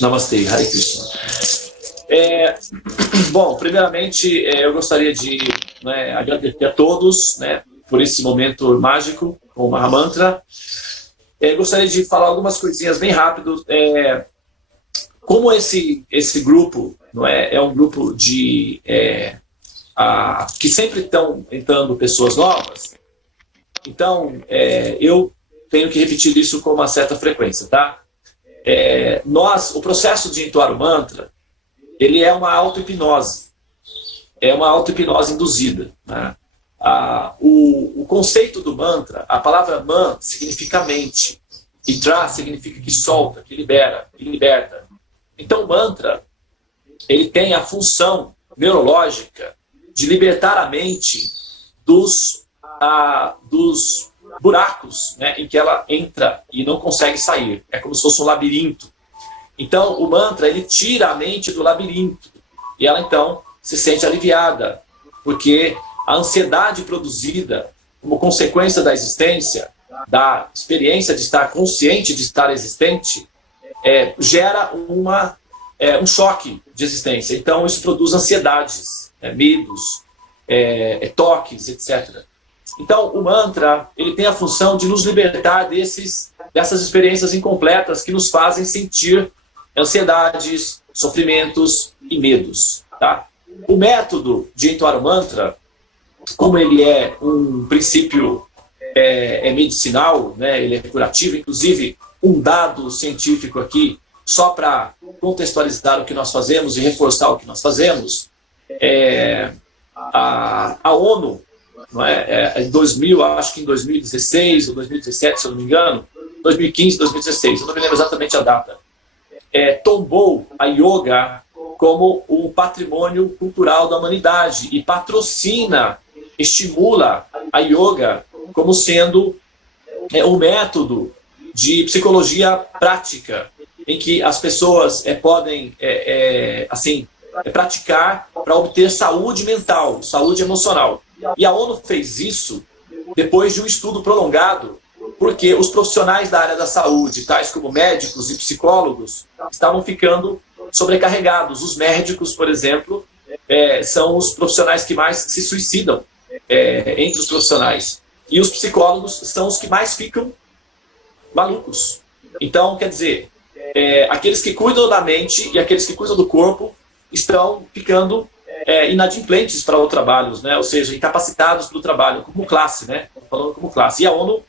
Namastê, Hare Krishna. Bom, primeiramente eu gostaria de agradecer a todos por esse momento mágico com o Mahamantra. Gostaria de falar algumas coisinhas bem rápido. Como esse grupo é um grupo de que sempre estão entrando pessoas novas, então eu tenho que repetir isso com uma certa frequência, tá? O processo de entoar o mantra, ele é uma auto-hipnose. É uma auto-hipnose induzida, né? O conceito do mantra, a palavra man significa mente, e tra significa que solta, que libera, que liberta. Então o mantra, ele tem a função neurológica de libertar a mente dos buracos, em que ela entra e não consegue sair. É como se fosse um labirinto. Então o mantra, ele tira a mente do labirinto e ela então se sente aliviada, porque a ansiedade produzida como consequência da existência, da experiência de estar consciente de estar existente, gera um choque de existência. Então isso produz ansiedades, medos, toques, etc. Então o mantra, ele tem a função de nos libertar dessas experiências incompletas que nos fazem sentir ansiedades, sofrimentos e medos, tá? O método de entoar o mantra, como ele é um princípio medicinal, ele é curativo, inclusive um dado científico aqui, só para contextualizar o que nós fazemos e reforçar o que nós fazemos, a ONU, em 2000, acho que em 2016 ou 2017, se eu não me engano, 2015, 2016, eu não me lembro exatamente a data, tombou a yoga como um patrimônio cultural da humanidade e patrocina, estimula a yoga como sendo um método de psicologia prática, em que as pessoas podem praticar para obter saúde mental, saúde emocional. E a ONU fez isso depois de um estudo prolongado, porque os profissionais da área da saúde, tais como médicos e psicólogos, estavam ficando sobrecarregados. Os médicos, por exemplo, são os profissionais que mais se suicidam entre os profissionais. E os psicólogos são os que mais ficam malucos. Então, quer dizer, aqueles que cuidam da mente e aqueles que cuidam do corpo estão ficando inadimplentes para o trabalho, ou seja, incapacitados para o trabalho, como classe, falando como classe. E a ONU,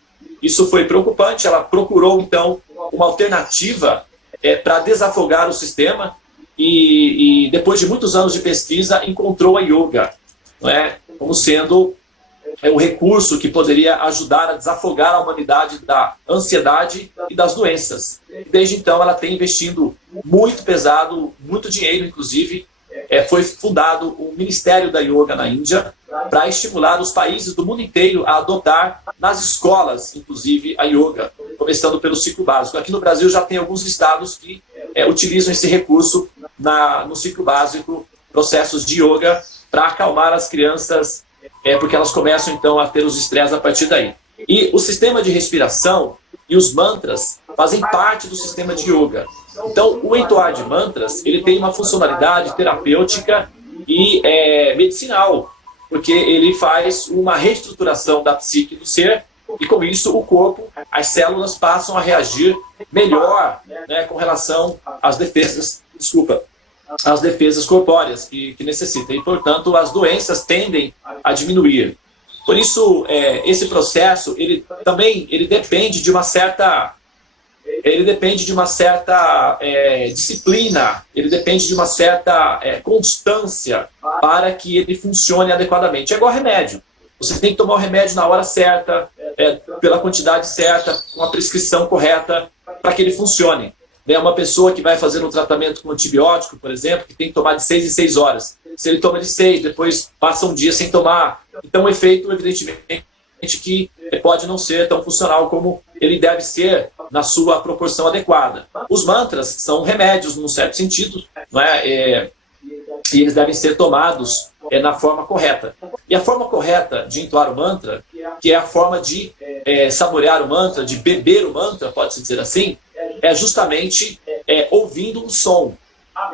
isso foi preocupante, ela procurou, então, uma alternativa para desafogar o sistema e, depois de muitos anos de pesquisa, encontrou a yoga, como sendo o recurso que poderia ajudar a desafogar a humanidade da ansiedade e das doenças. Desde então, ela tem investindo muito pesado, muito dinheiro, inclusive. Foi fundado o Ministério da Yoga na Índia para estimular os países do mundo inteiro a adotar nas escolas, inclusive, a yoga, começando pelo ciclo básico. Aqui no Brasil já tem alguns estados que utilizam esse recurso no ciclo básico, processos de yoga, para acalmar as crianças, porque elas começam então a ter os estresses a partir daí. E o sistema de respiração e os mantras fazem parte do sistema de yoga. Então, o entoar de mantras, ele tem uma funcionalidade terapêutica e medicinal, porque ele faz uma reestruturação da psique do ser e, com isso, o corpo, as células passam a reagir melhor com relação às defesas, às defesas corpóreas que necessitam. E, portanto, as doenças tendem a diminuir. Por isso, esse processo, ele depende de uma certa... disciplina, ele depende de uma certa constância para que ele funcione adequadamente. É igual remédio. Você tem que tomar o remédio na hora certa, pela quantidade certa, com a prescrição correta, para que ele funcione. Uma pessoa que vai fazer um tratamento com antibiótico, por exemplo, que tem que tomar de 6 em 6 horas. Se ele toma de 6, depois passa um dia sem tomar. Então o efeito, evidentemente, que pode não ser tão funcional como ele deve ser na sua proporção adequada. Os mantras são remédios, num certo sentido, e eles devem ser tomados na forma correta. E a forma correta de entoar o mantra, que é a forma de saborear o mantra, de beber o mantra, pode-se dizer assim, é justamente ouvindo um som.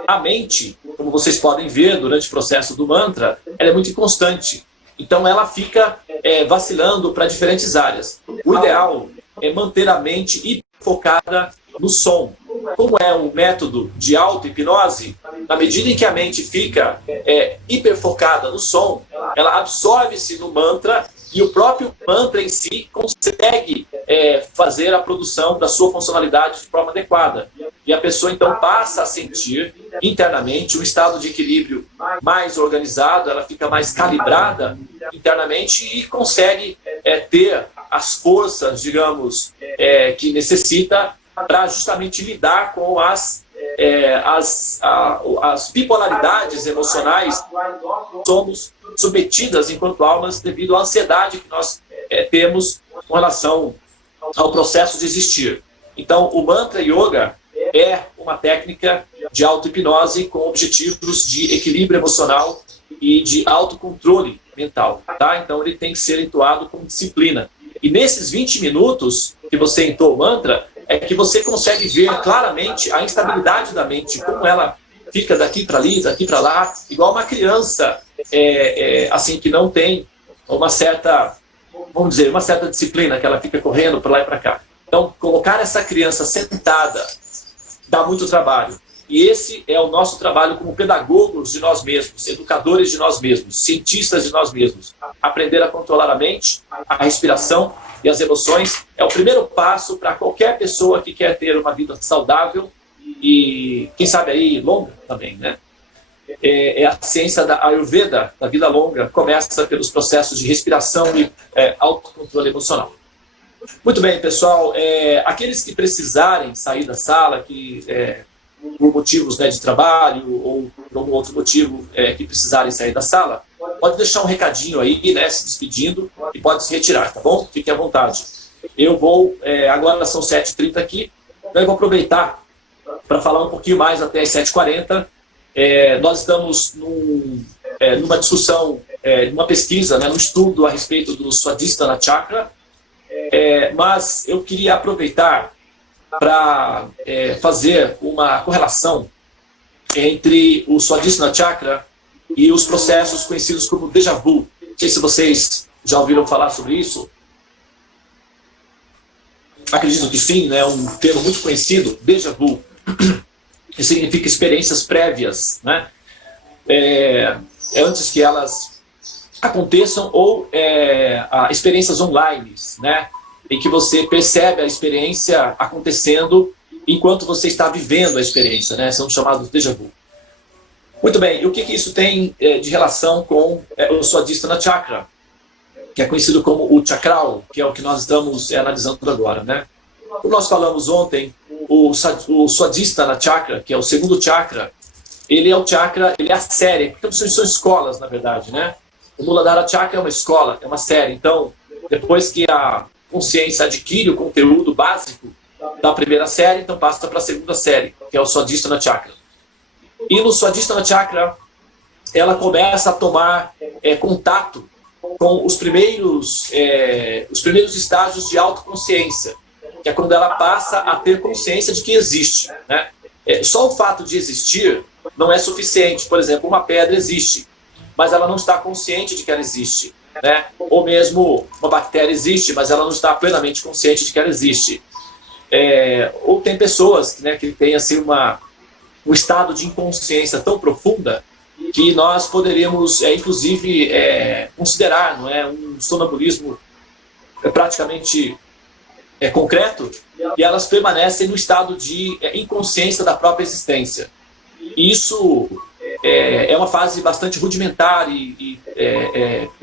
A mente, como vocês podem ver durante o processo do mantra, ela é muito inconstante. Então ela fica vacilando para diferentes áreas. O ideal é manter a mente focada no som. Como é um método de auto-hipnose, na medida em que a mente fica hiperfocada no som, ela absorve-se no mantra e o próprio mantra em si consegue fazer a produção da sua funcionalidade de forma adequada. E a pessoa então passa a sentir internamente um estado de equilíbrio mais organizado, ela fica mais calibrada internamente e consegue ter as forças, digamos, que necessita para justamente lidar com as bipolaridades emocionais que somos submetidas enquanto almas devido à ansiedade que nós temos com relação ao processo de existir. Então, o Mantra Yoga é uma técnica de auto-hipnose com objetivos de equilíbrio emocional e de autocontrole mental. Tá? Então, ele tem que ser entoado com disciplina. E nesses 20 minutos que você entoa o mantra, é que você consegue ver claramente a instabilidade da mente, como ela fica daqui para ali, daqui para lá, igual uma criança assim, que não tem uma certa, vamos dizer, uma certa disciplina, que ela fica correndo para lá e para cá. Então, colocar essa criança sentada dá muito trabalho. E esse é o nosso trabalho como pedagogos de nós mesmos, educadores de nós mesmos, cientistas de nós mesmos. Aprender a controlar a mente, a respiração e as emoções é o primeiro passo para qualquer pessoa que quer ter uma vida saudável e, quem sabe aí, longa também, né? A ciência da Ayurveda, da vida longa, começa pelos processos de respiração e autocontrole emocional. Muito bem, pessoal. Aqueles que precisarem sair da sala, que por motivos de trabalho ou por algum outro motivo que precisarem sair da sala, pode deixar um recadinho aí, né, se despedindo, e pode se retirar, tá bom? Fiquem à vontade. Eu vou, agora são 7h30 aqui, então eu vou aproveitar para falar um pouquinho mais até as 7h40. Nós estamos numa discussão, numa pesquisa, num estudo a respeito do Swadhisthana Chakra, mas eu queria aproveitar para fazer uma correlação entre o Swadhisthana Chakra e os processos conhecidos como déjà vu. Não sei se vocês já ouviram falar sobre isso. Acredito que sim, né? Um termo muito conhecido, déjà vu, que significa experiências prévias, né? Antes que elas aconteçam, ou experiências online, né? Em que você percebe a experiência acontecendo enquanto você está vivendo a experiência, né? São chamados déjà vu. Muito bem, e o que isso tem de relação com o Swadhisthana Chakra, que é conhecido como o Chakral, que é o que nós estamos analisando agora, né? Como nós falamos ontem, o Swadhisthana Chakra, que é o segundo chakra, ele é o chakra, ele é a série, porque são escolas, na verdade, né? O Muladhara Chakra é uma escola, é uma série. Então, depois que a consciência adquire o conteúdo básico da primeira série, então passa para a segunda série, que é o Swadhisthana Chakra. E no Swadhisthana Chakra, ela começa a tomar contato com os primeiros estágios de autoconsciência, que é quando ela passa a ter consciência de que existe, né? Só o fato de existir não é suficiente. Por exemplo, uma pedra existe, mas ela não está consciente de que ela existe, né? Ou mesmo uma bactéria existe, mas ela não está plenamente consciente de que ela existe. Ou tem pessoas, né, que têm assim, um estado de inconsciência tão profunda que nós poderíamos, inclusive, considerar, não é, um sonambulismo praticamente concreto, e elas permanecem no estado de inconsciência da própria existência. E isso é uma fase bastante rudimentar e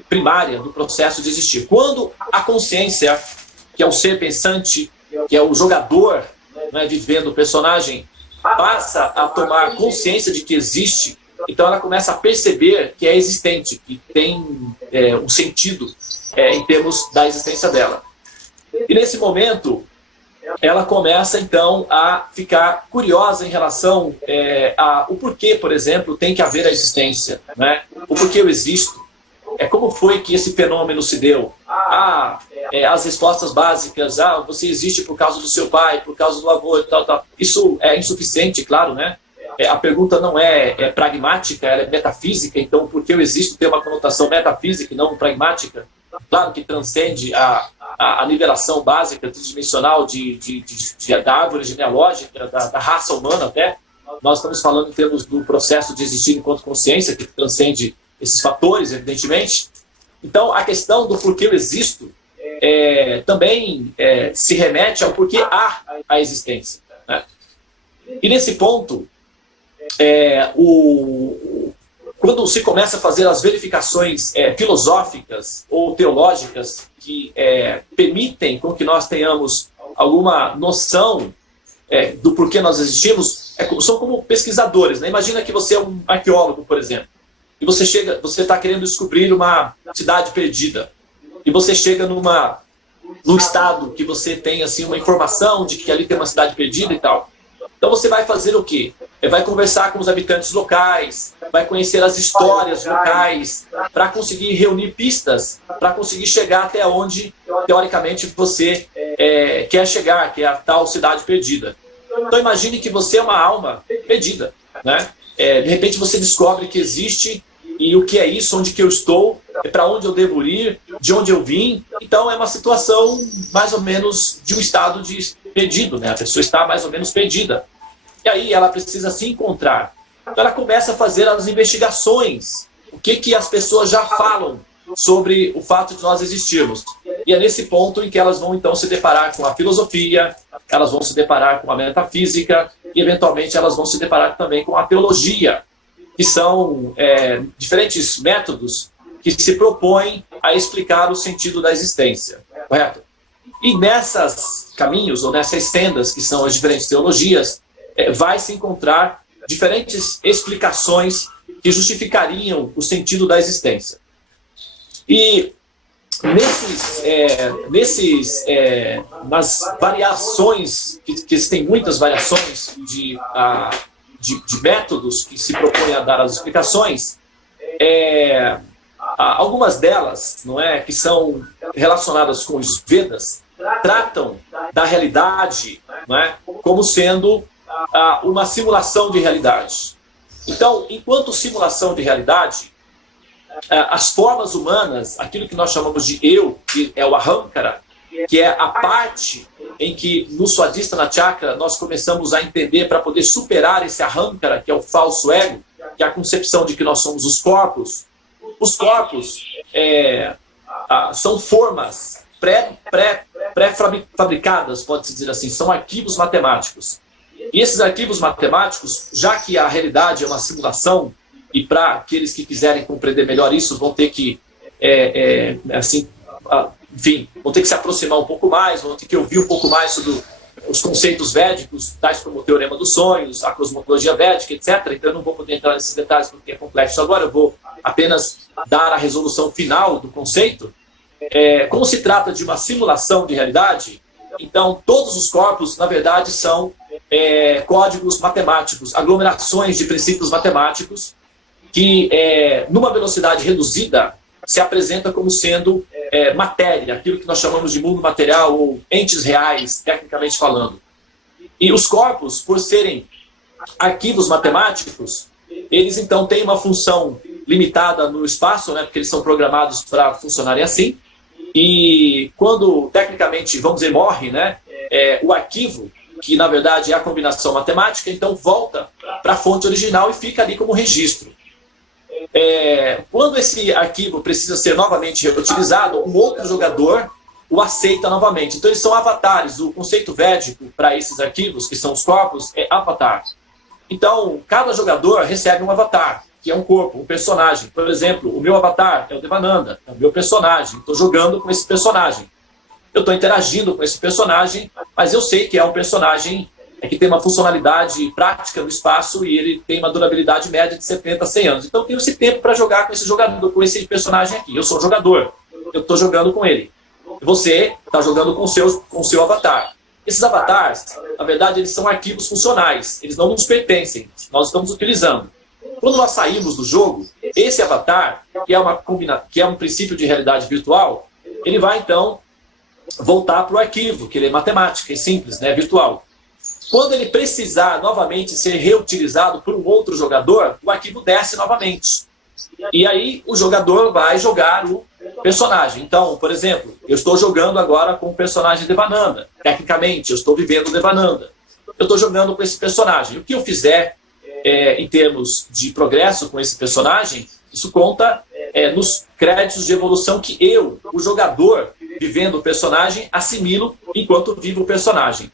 primária do processo de existir. Quando a consciência, que é o ser pensante, que é o jogador, né, vivendo o personagem, passa a tomar consciência de que existe, então ela começa a perceber que é existente, que tem um sentido em termos da existência dela. E nesse momento, ela começa então a ficar curiosa em relação ao porquê, por exemplo, tem que haver a existência, né? O porquê eu existo. Como foi que esse fenômeno se deu? as respostas básicas, você existe por causa do seu pai, por causa do avô e tal, tal. Isso é insuficiente, claro, né? A pergunta não é pragmática, ela é metafísica, então por que eu existo tem uma conotação metafísica e não pragmática. Claro que transcende a nivelação básica tridimensional da árvore genealógica, da raça humana até. Nós estamos falando em termos do processo de existir enquanto consciência, que transcende esses fatores, evidentemente. Então, a questão do porquê eu existo também se remete ao porquê há a existência, né? E nesse ponto, quando se começa a fazer as verificações filosóficas ou teológicas que permitem com que nós tenhamos alguma noção do porquê nós existimos, são como pesquisadores, né? Imagina que você é um arqueólogo, por exemplo, e você está querendo descobrir uma cidade perdida, e você chega num estado que você tem assim, uma informação de que ali tem uma cidade perdida e tal. Então você vai fazer o quê? Vai conversar com os habitantes locais, vai conhecer as histórias locais, para conseguir reunir pistas, para conseguir chegar até onde, teoricamente, você quer chegar, que é a tal cidade perdida. Então imagine que você é uma alma perdida, né? De repente você descobre que existe, e o que é isso, onde que eu estou, para onde eu devo ir, de onde eu vim. Então é uma situação mais ou menos de um estado de perdido, né? A pessoa está mais ou menos perdida. E aí ela precisa se encontrar. Então ela começa a fazer as investigações. O que as pessoas já falam sobre o fato de nós existirmos. E é nesse ponto em que elas vão então se deparar com a filosofia, elas vão se deparar com a metafísica e eventualmente elas vão se deparar também com a teologia, que são diferentes métodos que se propõem a explicar o sentido da existência. Correto? E nessas caminhos, ou nessas sendas, que são as diferentes teologias, vai se encontrar diferentes explicações que justificariam o sentido da existência. E nas variações, que existem muitas variações de métodos que se propõem a dar as explicações, algumas delas, não é, que são relacionadas com os Vedas, tratam da realidade, não é, como sendo uma simulação de realidade. Então, enquanto simulação de realidade, as formas humanas, aquilo que nós chamamos de eu, que é o ahamkara, que é a parte em que no Swadhisthana Chakra nós começamos a entender para poder superar esse ahamkara, que é o falso ego, que é a concepção de que nós somos os corpos. Os corpos são formas pré-fabricadas, pode-se dizer assim, são arquivos matemáticos. E esses arquivos matemáticos, já que a realidade é uma simulação, e para aqueles que quiserem compreender melhor isso, vão ter que, enfim, vão ter que se aproximar um pouco mais, vão ter que ouvir um pouco mais sobre os conceitos védicos, tais como o Teorema dos Sonhos, a cosmologia védica, etc. Então eu não vou poder entrar nesses detalhes porque é complexo agora, eu vou apenas dar a resolução final do conceito. Como se trata de uma simulação de realidade, então todos os corpos, na verdade, são códigos matemáticos, aglomerações de princípios matemáticos, que numa velocidade reduzida se apresenta como sendo matéria, aquilo que nós chamamos de mundo material ou entes reais, tecnicamente falando. E os corpos, por serem arquivos matemáticos, eles então têm uma função limitada no espaço, né, porque eles são programados para funcionarem assim. E quando, tecnicamente, vamos dizer, morre, né, o arquivo, que na verdade é a combinação matemática, então volta para a fonte original e fica ali como registro. Quando esse arquivo precisa ser novamente reutilizado, um outro jogador o aceita novamente. Então eles são avatares. O conceito védico para esses arquivos, que são os corpos, é avatar. Então, cada jogador recebe um avatar, que é um corpo, um personagem. Por exemplo, o meu avatar é o Devananda, é o meu personagem. Estou jogando com esse personagem. Eu estou interagindo com esse personagem, mas eu sei que é um personagem que tem uma funcionalidade prática no espaço e ele tem uma durabilidade média de 70 a 100 anos. Então eu tenho esse tempo para jogar com esse jogador, com esse personagem aqui. Eu sou um jogador, eu estou jogando com ele. Você está jogando com o seu avatar. Esses avatares, na verdade, eles são arquivos funcionais. Eles não nos pertencem, nós estamos utilizando. Quando nós saímos do jogo, esse avatar, que é um princípio de realidade virtual, ele vai então voltar para o arquivo, que ele é matemática, é simples, né, virtual. Quando ele precisar novamente ser reutilizado por um outro jogador, o arquivo desce novamente. E aí o jogador vai jogar o personagem. Então, por exemplo, eu estou jogando agora com o personagem Devananda. Tecnicamente, eu estou vivendo Devananda. Eu estou jogando com esse personagem. O que eu fizer em termos de progresso com esse personagem, isso conta nos créditos de evolução que eu, o jogador, vivendo o personagem, assimilo enquanto vivo o personagem.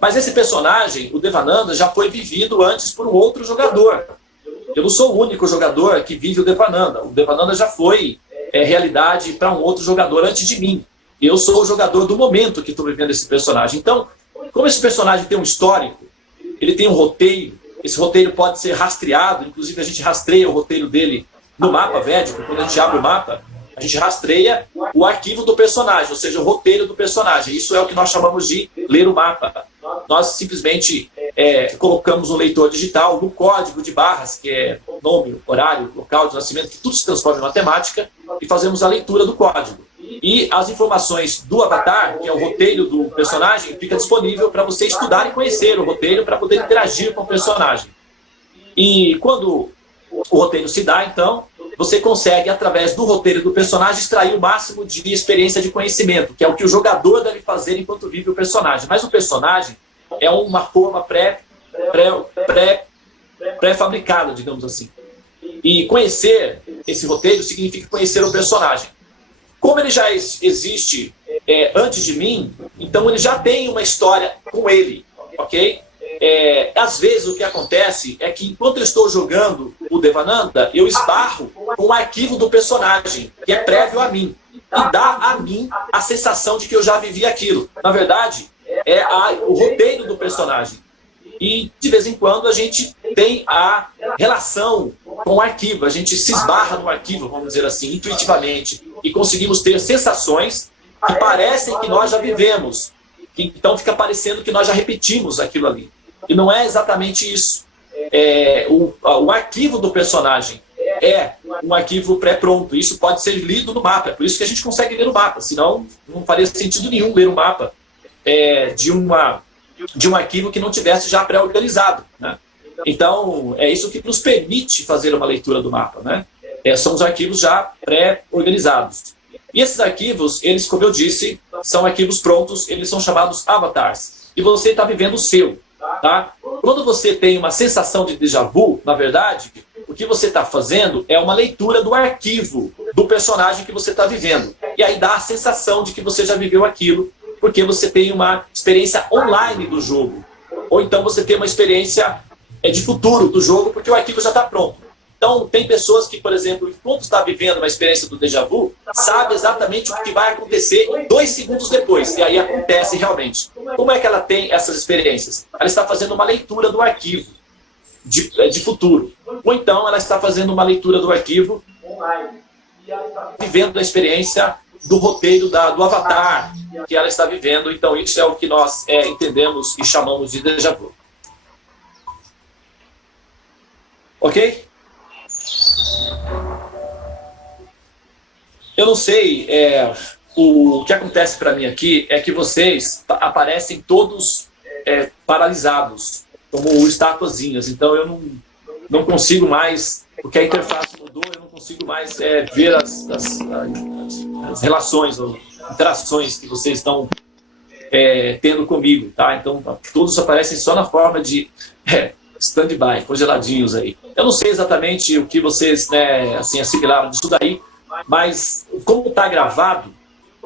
Mas esse personagem, o Devananda, já foi vivido antes por um outro jogador. Eu não sou o único jogador que vive o Devananda. O Devananda já foi realidade para um outro jogador antes de mim. Eu sou o jogador do momento que estou vivendo esse personagem. Então, como esse personagem tem um histórico, ele tem um roteiro, esse roteiro pode ser rastreado, inclusive a gente rastreia o roteiro dele no mapa védico. Quando a gente abre o mapa, a gente rastreia o arquivo do personagem, ou seja, o roteiro do personagem. Isso é o que nós chamamos de ler o mapa. Nós simplesmente colocamos um leitor digital no código de barras, que é nome, horário, local de nascimento, que tudo se transforma em matemática, e fazemos a leitura do código. E as informações do avatar, que é o roteiro do personagem, fica disponível para você estudar e conhecer o roteiro para poder interagir com o personagem. E quando o roteiro se dá, então, você consegue, através do roteiro do personagem, extrair o máximo de experiência de conhecimento, que é o que o jogador deve fazer enquanto vive o personagem. Mas o personagem é uma forma pré-fabricada, digamos assim. E conhecer esse roteiro significa conhecer o personagem. Como ele já existe antes de mim, então ele já tem uma história com ele, ok? Às vezes o que acontece é que enquanto eu estou jogando o Devananda, eu esbarro com o arquivo do personagem, que é prévio a mim, e dá a mim a sensação de que eu já vivi aquilo. Na verdade, o roteiro do personagem. E de vez em quando a gente tem a relação com o arquivo, a gente se esbarra no arquivo, vamos dizer assim, intuitivamente, e conseguimos ter sensações que parecem que nós já vivemos, que então fica parecendo que nós já repetimos aquilo ali. E não é exatamente isso. O arquivo do personagem é um arquivo pré-pronto. Isso pode ser lido no mapa. É por isso que a gente consegue ler o mapa. Senão, não faria sentido nenhum ler o mapa de um arquivo que não tivesse já pré-organizado, né? Então, é isso que nos permite fazer uma leitura do mapa, né? São os arquivos já pré-organizados. E esses arquivos, eles, como eu disse, são arquivos prontos, eles são chamados avatars. E você está vivendo o seu. Tá? Quando você tem uma sensação de déjà vu, na verdade, o que você está fazendo é uma leitura do arquivo do personagem que você está vivendo. E aí dá a sensação de que você já viveu aquilo, porque você tem uma experiência online do jogo. Ou então você tem uma experiência de futuro do jogo, porque o arquivo já está pronto. Então, tem pessoas que, por exemplo, enquanto está vivendo uma experiência do déjà vu, sabe exatamente o que vai acontecer 2 segundos depois. E aí acontece realmente. Como é que ela tem essas experiências? Ela está fazendo uma leitura do arquivo de futuro. Ou então ela está fazendo uma leitura do arquivo vivendo a experiência do roteiro do avatar que ela está vivendo. Então, isso é o que nós entendemos e chamamos de déjà vu. Ok? Eu não sei, o que acontece para mim aqui é que vocês aparecem todos paralisados, como estatuazinhas. Então eu não consigo mais, porque a interface mudou, eu não consigo mais ver as relações, ou interações que vocês estão tendo comigo, tá? Então todos aparecem só na forma de stand-by, congeladinhos aí. Eu não sei exatamente o que vocês assim, assimilaram disso daí, mas como está gravado,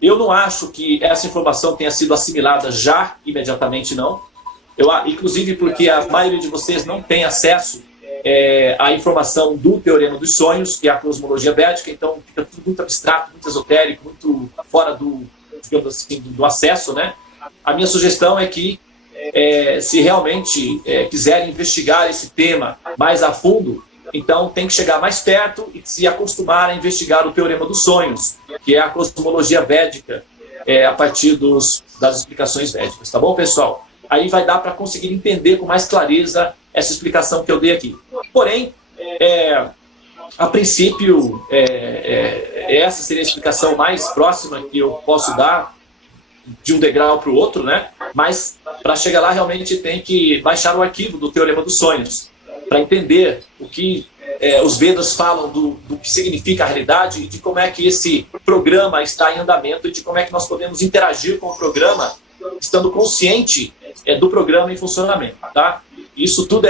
eu não acho que essa informação tenha sido assimilada já, imediatamente não. Inclusive porque a maioria de vocês não tem acesso à informação do Teorema dos Sonhos, que é a cosmologia védica, então fica tudo muito abstrato, muito esotérico, muito fora digamos assim, do acesso, né? A minha sugestão é que se realmente quiserem investigar esse tema mais a fundo, então tem que chegar mais perto e se acostumar a investigar o Teorema dos Sonhos, que é a cosmologia védica, a partir das explicações védicas. Tá bom, pessoal? Aí vai dar para conseguir entender com mais clareza essa explicação que eu dei aqui. Porém, a princípio, essa seria a explicação mais próxima que eu posso dar de um degrau para o outro, né? Mas para chegar lá realmente tem que baixar o arquivo do Teorema dos Sonhos para entender o que os Vedas falam do que significa a realidade e de como é que esse programa está em andamento e de como é que nós podemos interagir com o programa estando consciente do programa em funcionamento, tá? Isso tudo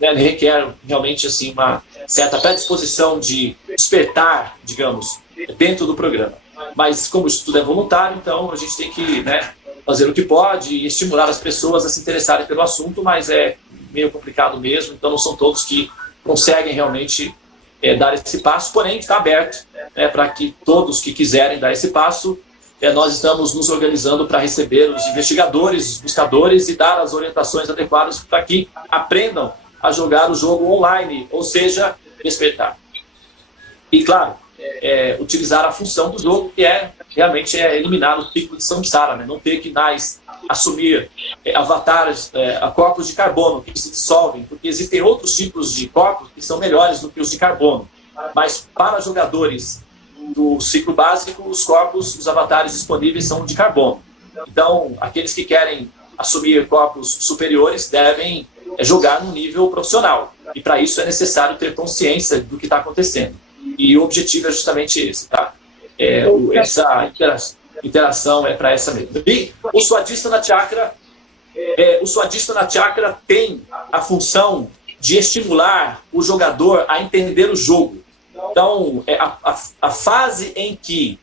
requer realmente assim uma certa predisposição de despertar, digamos, dentro do programa. Mas como isso tudo é voluntário, então a gente tem que, né, fazer o que pode e estimular as pessoas a se interessarem pelo assunto, mas é meio complicado mesmo, então não são todos que conseguem realmente dar esse passo, porém está aberto para que todos que quiserem dar esse passo, nós estamos nos organizando para receber os investigadores, os buscadores e dar as orientações adequadas para que aprendam a jogar o jogo online, ou seja, despertar. E claro, utilizar a função do jogo, que realmente eliminar o ciclo de samsara, né? Não ter que mais assumir avatares, corpos de carbono que se dissolvem, porque existem outros tipos de corpos que são melhores do que os de carbono. Mas para jogadores do ciclo básico, os corpos, os avatares disponíveis são de carbono. Então, aqueles que querem assumir corpos superiores devem jogar no nível profissional. E para isso é necessário ter consciência do que está acontecendo. E o objetivo é justamente esse, tá? Essa interação é para essa mesmo. E o Swadhisthana Chakra tem a função de estimular o jogador a entender o jogo. Então, a fase em que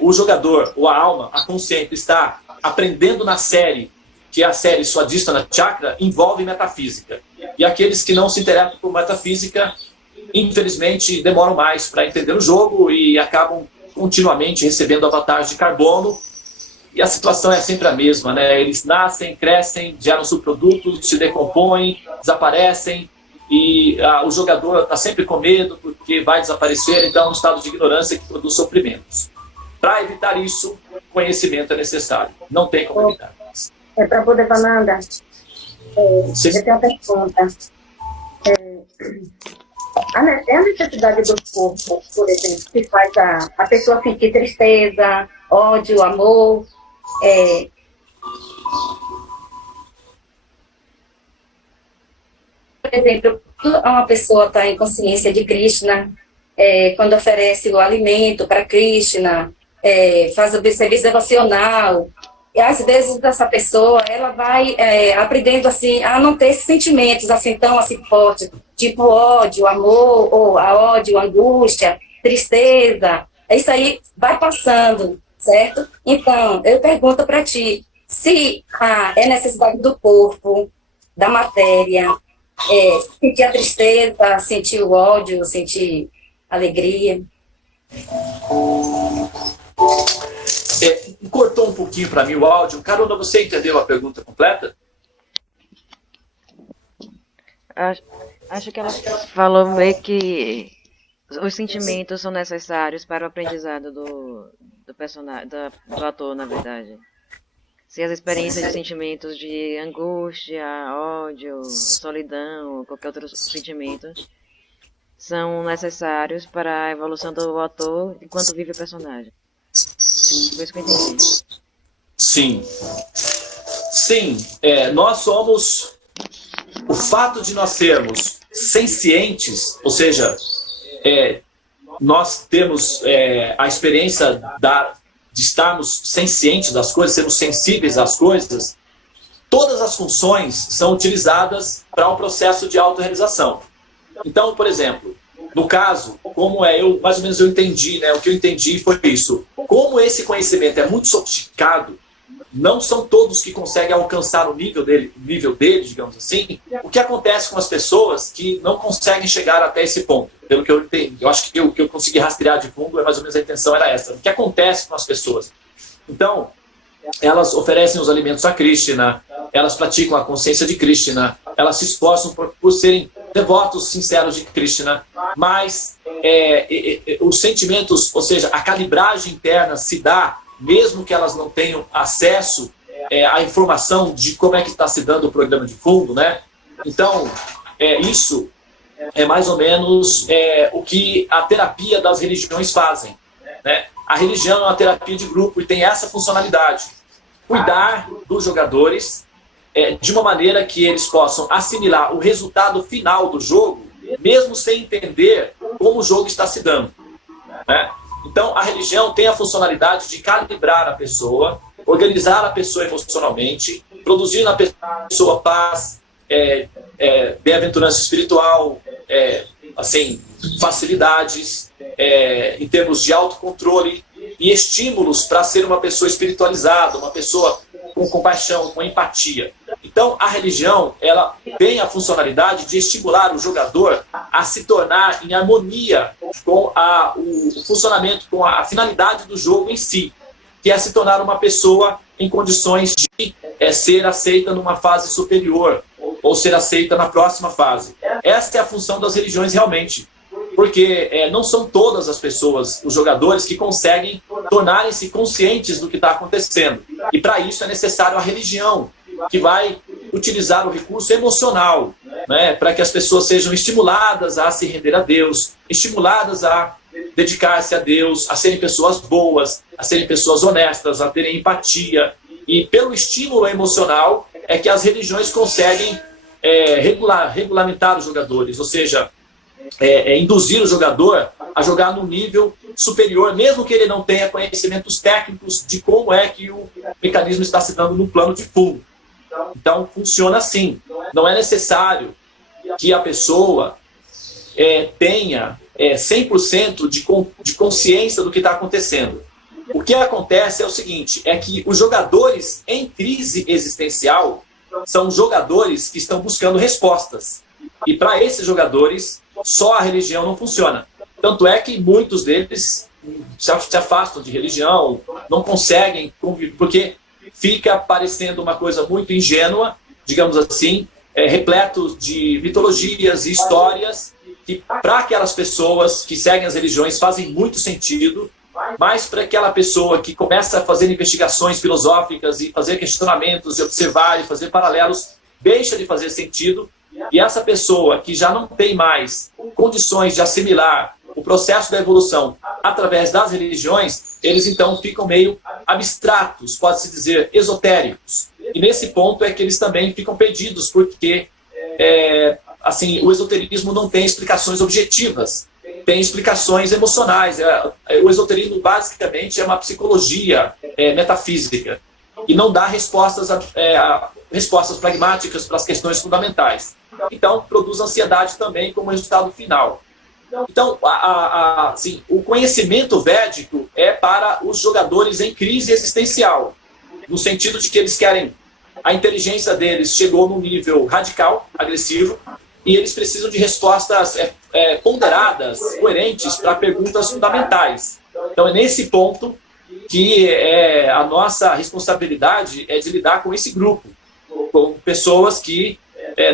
o jogador, ou a alma, a consciente, está aprendendo na série, que é a série Swadhisthana Chakra, envolve metafísica. E aqueles que não se interessam por metafísica, infelizmente, demoram mais para entender o jogo e acabam continuamente recebendo avatares de carbono. E a situação é sempre a mesma, né? Eles nascem, crescem, geram subprodutos, se decompõem, desaparecem, e o jogador está sempre com medo porque vai desaparecer, então é um estado de ignorância que produz sofrimentos. Para evitar isso, conhecimento é necessário. Não tem como evitar. Para poder, Vananda, eu tenho uma pergunta. A necessidade do corpo, por exemplo, que faz a pessoa sentir tristeza, ódio, amor, por exemplo, uma pessoa está em consciência de Krishna, quando oferece o alimento para Krishna, faz o serviço devocional, e às vezes essa pessoa ela vai aprendendo assim a não ter esses sentimentos assim tão assim fortes, tipo ódio, amor, ou a ódio, angústia, tristeza. Isso aí vai passando, certo? Então, eu pergunto para ti, se é necessidade do corpo, da matéria, sentir a tristeza, sentir o ódio, sentir alegria. Cortou um pouquinho para mim o áudio. Carona, você entendeu a pergunta completa? Acho que ela falou meio que os sentimentos são necessários para o aprendizado do personagem, do ator, na verdade. Se as experiências de sentimentos de angústia, ódio, solidão, qualquer outro sentimento, são necessários para a evolução do ator enquanto vive o personagem. Foi isso que eu entendi. Sim. Sim, nós somos... O fato de nós sermos sencientes, ou seja, nós temos a experiência de estarmos sencientes das coisas, sermos sensíveis às coisas, todas as funções são utilizadas para o processo de autorrealização. Então, por exemplo, no caso, como mais ou menos eu entendi, né? O que eu entendi foi isso. Como esse conhecimento é muito sofisticado, não são todos que conseguem alcançar o nível dele, digamos assim. O que acontece com as pessoas que não conseguem chegar até esse ponto? Pelo que eu entendi, eu acho que o que eu consegui rastrear de fundo, mais ou menos a intenção era essa. O que acontece com as pessoas? Então, elas oferecem os alimentos a Krishna, elas praticam a consciência de Krishna, elas se esforçam por serem devotos sinceros de Krishna, mas os sentimentos, ou seja, a calibragem interna se dá mesmo que elas não tenham acesso à informação de como é que está se dando o programa de fundo, né? Então, isso é mais ou menos o que a terapia das religiões fazem. né? A religião é uma terapia de grupo e tem essa funcionalidade. Cuidar dos jogadores de uma maneira que eles possam assimilar o resultado final do jogo, mesmo sem entender como o jogo está se dando, né? Então, a religião tem a funcionalidade de calibrar a pessoa, organizar a pessoa emocionalmente, produzir na pessoa paz, bem-aventurança espiritual, assim, facilidades, em termos de autocontrole e estímulos para ser uma pessoa espiritualizada, uma pessoa com compaixão, com empatia. Então, a religião, ela tem a funcionalidade de estimular o jogador a se tornar em harmonia com o funcionamento, com a finalidade do jogo em si, que é se tornar uma pessoa em condições de ser aceita numa fase superior, ou ser aceita na próxima fase. Essa é a função das religiões realmente, porque não são todas as pessoas, os jogadores, que conseguem tornarem-se conscientes do que está acontecendo. E para isso é necessário a religião, que vai utilizar o recurso emocional, né, para que as pessoas sejam estimuladas a se render a Deus, estimuladas a dedicar-se a Deus, a serem pessoas boas, a serem pessoas honestas, a terem empatia. E pelo estímulo emocional é que as religiões conseguem regulamentar os jogadores, ou seja, induzir o jogador a jogar num nível superior, mesmo que ele não tenha conhecimentos técnicos de como é que o mecanismo está se dando no plano de fundo. Então, funciona assim. Não é necessário que a pessoa tenha 100% de consciência do que está acontecendo. O que acontece é o seguinte, é que os jogadores em crise existencial são jogadores que estão buscando respostas. E para esses jogadores, só a religião não funciona. Tanto é que muitos deles se afastam de religião, não conseguem conviver, porque fica parecendo uma coisa muito ingênua, digamos assim, repleto de mitologias e histórias que para aquelas pessoas que seguem as religiões fazem muito sentido, mas para aquela pessoa que começa a fazer investigações filosóficas e fazer questionamentos e observar e fazer paralelos, deixa de fazer sentido. E essa pessoa que já não tem mais condições de assimilar o processo da evolução através das religiões, eles então ficam meio abstratos, pode-se dizer esotéricos. E nesse ponto é que eles também ficam perdidos, porque assim, o esoterismo não tem explicações objetivas, tem explicações emocionais. O esoterismo basicamente é uma psicologia metafísica e não dá respostas pragmáticas para as questões fundamentais. Então, produz ansiedade também como resultado final. Então, assim, o conhecimento védico é para os jogadores em crise existencial, no sentido de que eles querem, a inteligência deles chegou num nível radical, agressivo, e eles precisam de respostas ponderadas, coerentes para perguntas fundamentais. Então, é nesse ponto que a nossa responsabilidade é de lidar com esse grupo, com pessoas que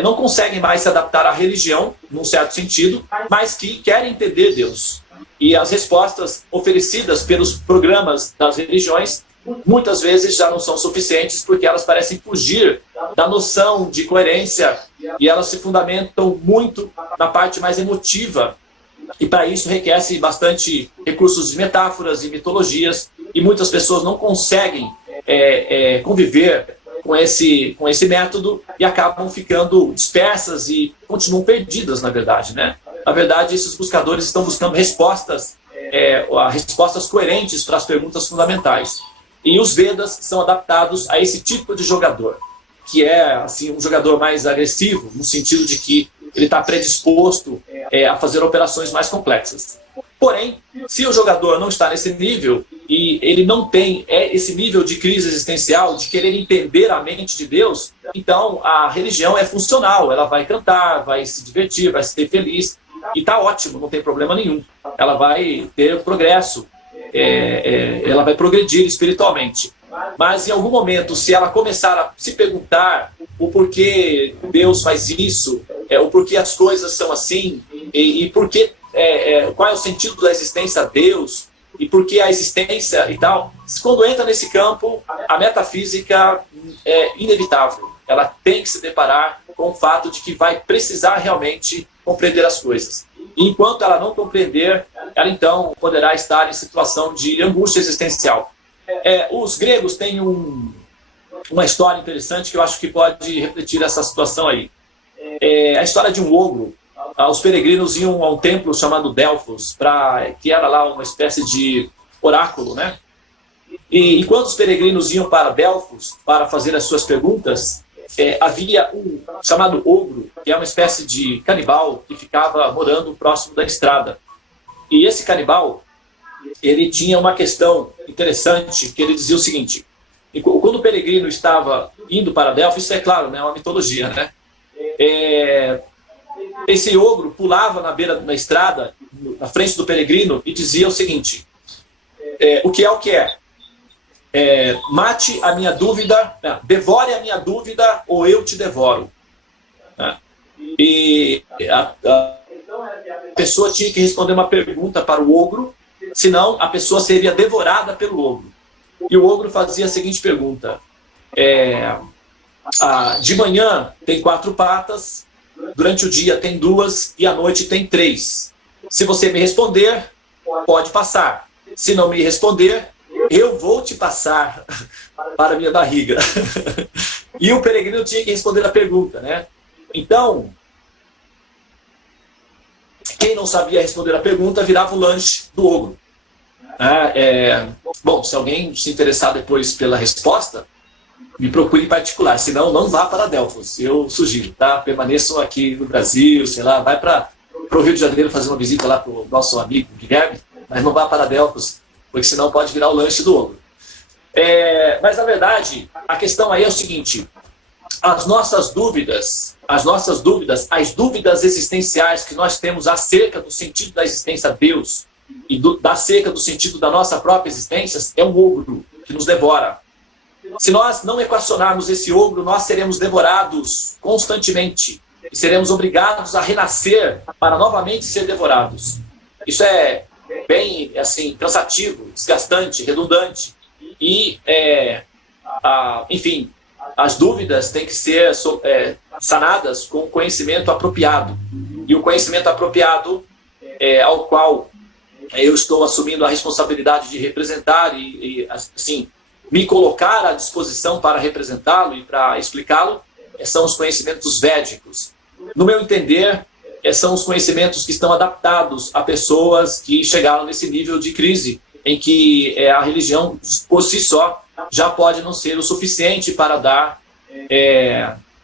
não conseguem mais se adaptar à religião, num certo sentido, mas que querem entender Deus. E as respostas oferecidas pelos programas das religiões, muitas vezes já não são suficientes, porque elas parecem fugir da noção de coerência e elas se fundamentam muito na parte mais emotiva. E para isso requer-se bastante recursos de metáforas e mitologias, e muitas pessoas não conseguem conviver com esse método e acabam ficando dispersas e continuam perdidas, na verdade, né? Na verdade, esses buscadores estão buscando respostas coerentes para as perguntas fundamentais. E os Vedas são adaptados a esse tipo de jogador, que é assim, um jogador mais agressivo, no sentido de que ele está predisposto a fazer operações mais complexas. Porém, se o jogador não está nesse nível e ele não tem esse nível de crise existencial, de querer entender a mente de Deus, então a religião é funcional, ela vai cantar, vai se divertir, vai ser feliz, e está ótimo, não tem problema nenhum. Ela vai ter progresso, ela vai progredir espiritualmente. Mas em algum momento, se ela começar a se perguntar o porquê Deus faz isso, o porquê as coisas são assim, e porquê, qual é o sentido da existência a Deus, e por que a existência e tal, quando entra nesse campo, a metafísica é inevitável. Ela tem que se deparar com o fato de que vai precisar realmente compreender as coisas. E enquanto ela não compreender, ela então poderá estar em situação de angústia existencial. Os gregos têm uma história interessante que eu acho que pode refletir essa situação aí. A história de um ogro. Os peregrinos iam a um templo chamado Delfos, que era lá uma espécie de oráculo, né? E enquanto os peregrinos iam para Delfos para fazer as suas perguntas, havia um chamado ogro, que é uma espécie de canibal que ficava morando próximo da estrada. E esse canibal, ele tinha uma questão interessante, que ele dizia o seguinte: quando o peregrino estava indo para Delfos, isso é claro, né, uma mitologia, né? Esse ogro pulava na beira da estrada, na frente do peregrino, e dizia o seguinte: o que é? Mate a minha dúvida, devore a minha dúvida, ou eu te devoro. E a pessoa tinha que responder uma pergunta para o ogro, senão a pessoa seria devorada pelo ogro. E o ogro fazia a seguinte pergunta: de manhã tem 4 patas, durante o dia tem 2 e à noite tem 3. Se você me responder, pode passar. Se não me responder, eu vou te passar para a minha barriga. E o peregrino tinha que responder a pergunta, né? Então, quem não sabia responder a pergunta virava o lanche do ogro. Bom, se alguém se interessar depois pela resposta, me procure em particular, senão não vá para Delfos, eu sugiro, tá? Permaneçam aqui no Brasil, sei lá, vai para o Rio de Janeiro fazer uma visita lá para o nosso amigo Guilherme, mas não vá para Delfos, porque senão pode virar o lanche do ogro. Mas, na verdade, a questão aí é o seguinte: as dúvidas existenciais que nós temos acerca do sentido da existência de Deus e acerca do sentido da nossa própria existência, é um ogro que nos devora. Se nós não equacionarmos esse ogro, nós seremos devorados constantemente e seremos obrigados a renascer para novamente ser devorados. Isso é bem assim, cansativo, desgastante, redundante. E, enfim, as dúvidas têm que ser sanadas com o conhecimento apropriado. E o conhecimento apropriado ao qual eu estou assumindo a responsabilidade de representar e assim, me colocar à disposição para representá-lo e para explicá-lo, são os conhecimentos védicos. No meu entender, são os conhecimentos que estão adaptados a pessoas que chegaram nesse nível de crise, em que a religião, por si só, já pode não ser o suficiente para dar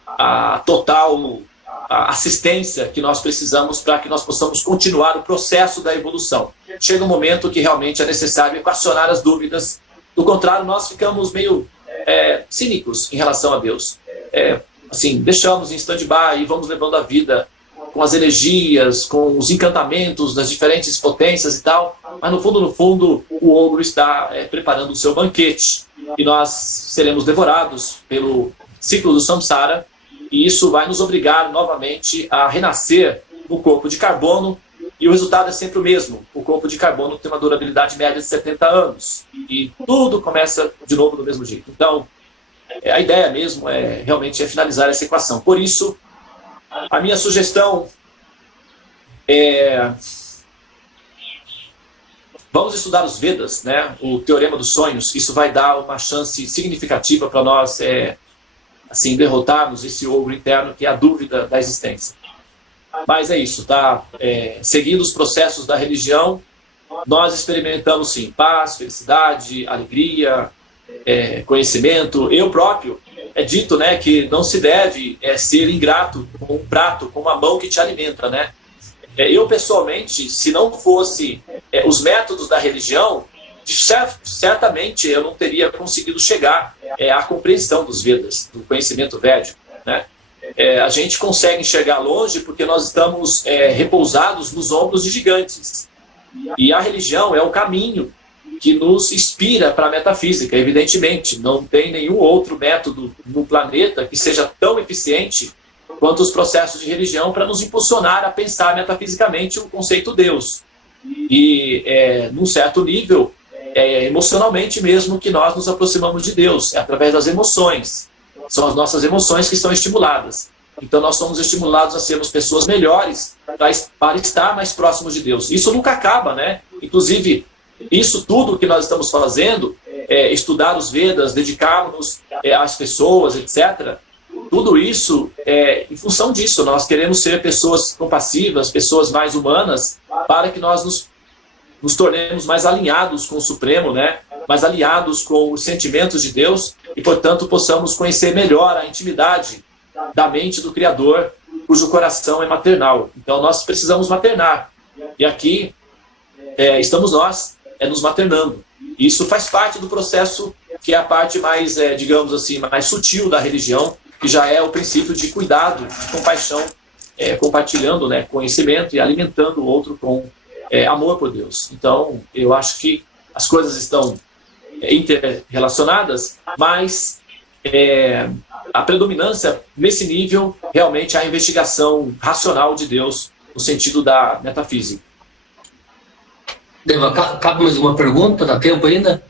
a total assistência que nós precisamos para que nós possamos continuar o processo da evolução. Chega um momento que realmente é necessário equacionar as dúvidas. Do contrário, nós ficamos meio cínicos em relação a Deus. Assim, deixamos em stand-by e vamos levando a vida com as energias, com os encantamentos das diferentes potências e tal, mas no fundo, o ogro está preparando o seu banquete e nós seremos devorados pelo ciclo do samsara, e isso vai nos obrigar novamente a renascer no corpo de carbono, e o resultado é sempre o mesmo. O corpo de carbono tem uma durabilidade média de 70 anos, e tudo começa de novo do mesmo jeito. Então, a ideia mesmo realmente finalizar essa equação. Por isso, a minha sugestão vamos estudar os Vedas, né? O Teorema dos Sonhos. Isso vai dar uma chance significativa para nós assim, derrotarmos esse ogro interno que é a dúvida da existência. Mas é isso, tá? Seguindo os processos da religião, nós experimentamos sim paz, felicidade, alegria, conhecimento. Eu próprio, é dito, né, que não se deve ser ingrato com um prato, com uma mão que te alimenta, né? Eu pessoalmente, se não fosse os métodos da religião, certamente eu não teria conseguido chegar à compreensão dos Vedas, do conhecimento védico, né? A gente consegue enxergar longe porque nós estamos repousados nos ombros de gigantes. E a religião é o caminho que nos inspira para a metafísica, evidentemente. Não tem nenhum outro método no planeta que seja tão eficiente quanto os processos de religião para nos impulsionar a pensar metafisicamente o conceito Deus. E, num certo nível, emocionalmente mesmo que nós nos aproximamos de Deus, através das emoções. São as nossas emoções que estão estimuladas. Então nós somos estimulados a sermos pessoas melhores para estar mais próximos de Deus. Isso nunca acaba, né? Inclusive, isso tudo que nós estamos fazendo, estudar os Vedas, dedicarmos às pessoas, etc., tudo isso é em função disso. Nós queremos ser pessoas compassivas, pessoas mais humanas, para que nós nos tornemos mais alinhados com o Supremo, né? Mais alinhados com os sentimentos de Deus e, portanto, possamos conhecer melhor a intimidade da mente do Criador, cujo coração é maternal. Então, nós precisamos maternar. E aqui estamos nós nos maternando. Isso faz parte do processo, que é a parte mais, digamos assim, mais sutil da religião, que já é o princípio de cuidado, de compaixão, compartilhando, né, conhecimento e alimentando o outro com amor por Deus. Então, eu acho que as coisas estão interrelacionadas, mas a predominância nesse nível realmente é a investigação racional de Deus, no sentido da metafísica. Deva, cabe mais uma pergunta? Dá tempo ainda?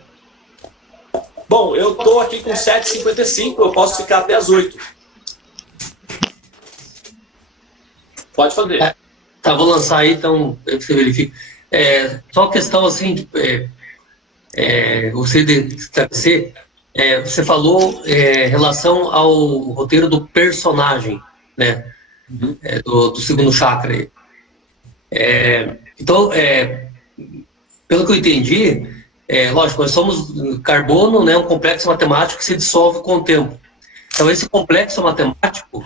Bom, eu estou aqui com 7h55, eu posso ficar até as 8. Pode fazer. Tá, vou lançar aí, então você verifica. Só uma questão assim, você de esclarecer, você falou em relação ao roteiro do personagem, né? Uhum. Do segundo chakra aí. Então, pelo que eu entendi, lógico, nós somos carbono, né, um complexo matemático que se dissolve com o tempo. Então, esse complexo matemático,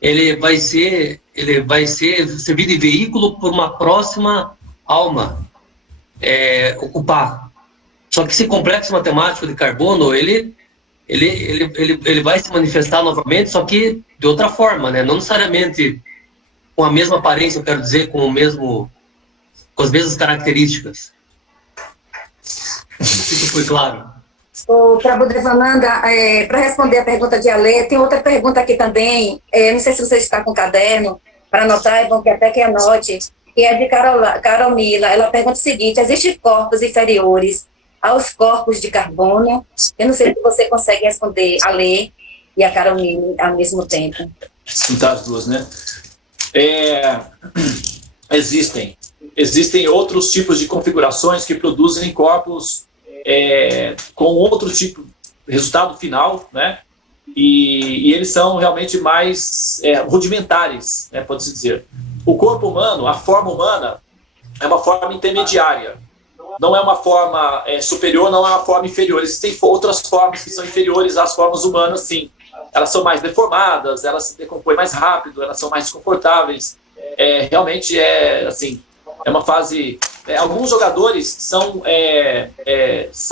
ele vai servir de veículo por uma próxima alma ocupar. Só que esse complexo matemático de carbono, ele vai se manifestar novamente, só que de outra forma, né? Não necessariamente com a mesma aparência, eu quero dizer, com as mesmas características. Isso foi claro. O Prabhudevananda, para responder a pergunta de Ale, tem outra pergunta aqui também, não sei se você está com caderno, para anotar, é bom que até que anote, que é de Carolmila. Ela pergunta o seguinte: existem corpos inferiores aos corpos de carbono? Eu não sei se você consegue responder a Ale e a Carolmila ao mesmo tempo. Então, as duas, né? Existem outros tipos de configurações que produzem corpos com outro tipo de resultado final, né? E eles são realmente mais rudimentares, né, pode-se dizer. O corpo humano, a forma humana, é uma forma intermediária. Não é uma forma superior, não é uma forma inferior. Existem outras formas que são inferiores às formas humanas, sim. Elas são mais deformadas, elas se decompõem mais rápido, elas são mais desconfortáveis. Realmente assim, é uma fase... alguns jogadores são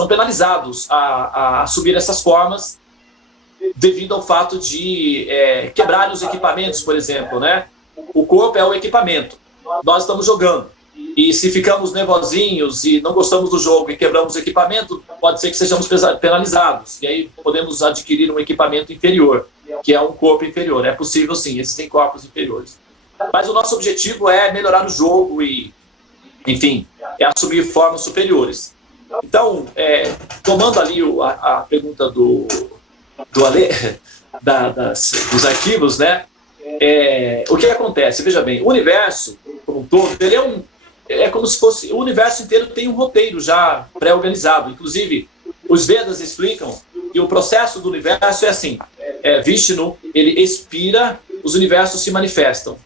penalizados a assumir essas formas devido ao fato de quebrarem os equipamentos, por exemplo, né? O corpo é o equipamento. Nós estamos jogando. E se ficamos nervosinhos e não gostamos do jogo e quebramos o equipamento, pode ser que sejamos penalizados. E aí podemos adquirir um equipamento inferior, que é um corpo inferior. É possível, sim, existem corpos inferiores. Mas o nosso objetivo é melhorar o jogo e, enfim, assumir formas superiores. Então, tomando ali a pergunta do Ale, dos arquivos, né? O que acontece? Veja bem, o universo, como um todo, ele é como se fosse... O universo inteiro tem um roteiro já pré-organizado. Inclusive, os Vedas explicam que o processo do universo é assim. Vishnu, ele expira, os universos se manifestam.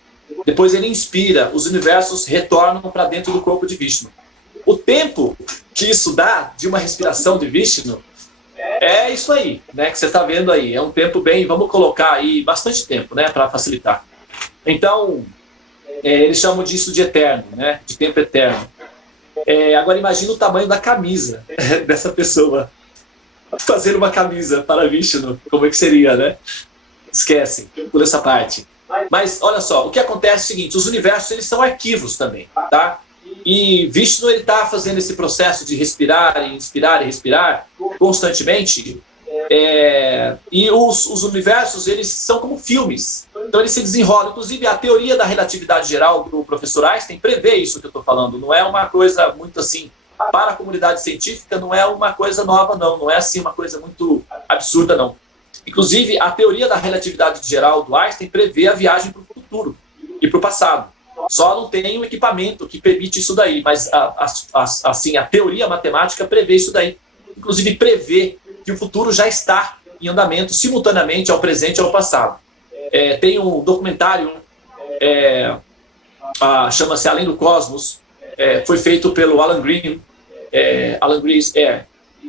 Depois ele inspira, os universos retornam para dentro do corpo de Vishnu. O tempo que isso dá de uma respiração de Vishnu é isso aí, né, que você está vendo aí. É um tempo bem, vamos colocar aí bastante tempo, né, para facilitar. Então, eles chamam disso de eterno, né, de tempo eterno. Agora imagina o tamanho da camisa dessa pessoa. Fazer uma camisa para Vishnu, como é que seria, né? Esquecem, por essa parte. Mas, olha só, o que acontece é o seguinte: os universos, eles são arquivos também, tá? E Vishnu, ele está fazendo esse processo de respirar, e inspirar e respirar constantemente. E os universos, eles são como filmes. Então, eles se desenrolam. Inclusive, a teoria da relatividade geral do professor Einstein prevê isso que eu estou falando. Não é uma coisa muito assim... Para a comunidade científica, não é uma coisa nova, não. Não é assim uma coisa muito absurda, não. Inclusive, a teoria da relatividade geral do Einstein prevê a viagem para o futuro e para o passado. Só não tem um equipamento que permite isso daí, mas assim, a teoria matemática prevê isso daí. Inclusive prevê que o futuro já está em andamento simultaneamente ao presente e ao passado. Tem um documentário, chama-se Além do Cosmos, foi feito pelo Alan Green,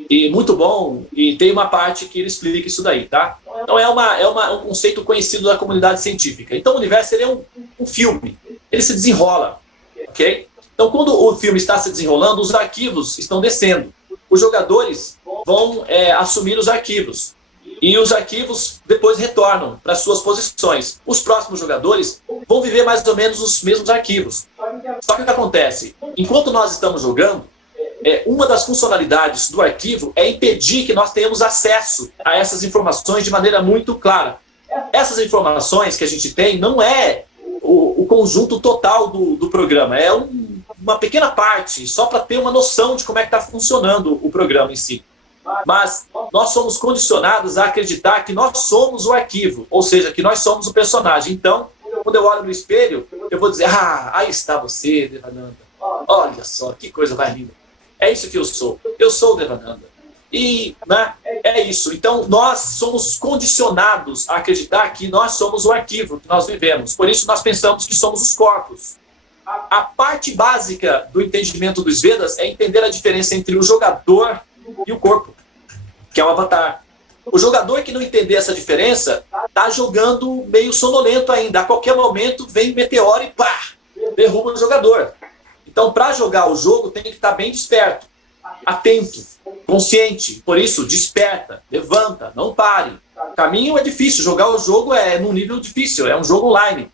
e muito bom, e tem uma parte que ele explica isso daí, tá? Então um conceito conhecido da comunidade científica. Então o universo ele é um filme, ele se desenrola, ok? Então quando o filme está se desenrolando, os arquivos estão descendo. Os jogadores vão assumir os arquivos, e os arquivos depois retornam para suas posições. Os próximos jogadores vão viver mais ou menos os mesmos arquivos. Só que o que acontece? Enquanto nós estamos jogando, uma das funcionalidades do arquivo é impedir que nós tenhamos acesso a essas informações de maneira muito clara. Essas informações que a gente tem não é o conjunto total do programa, é uma pequena parte, só para ter uma noção de como é que está funcionando o programa em si. Mas nós somos condicionados a acreditar que nós somos o arquivo, ou seja, que nós somos o personagem. Então, quando eu olho no espelho, eu vou dizer, aí está você, Devananda. Olha só, que coisa mais linda. É isso que eu sou o Devananda. E é isso. Então, nós somos condicionados a acreditar que nós somos o arquivo que nós vivemos. Por isso, nós pensamos que somos os corpos. A parte básica do entendimento dos Vedas é entender a diferença entre o jogador e o corpo, que é o avatar. O jogador que não entender essa diferença está jogando meio sonolento ainda. A qualquer momento vem um meteoro e pá, derruba o jogador. Então, para jogar o jogo, tem que estar bem desperto, atento, consciente. Por isso, desperta, levanta, não pare. O caminho é difícil, jogar o jogo é num nível difícil, é um jogo online.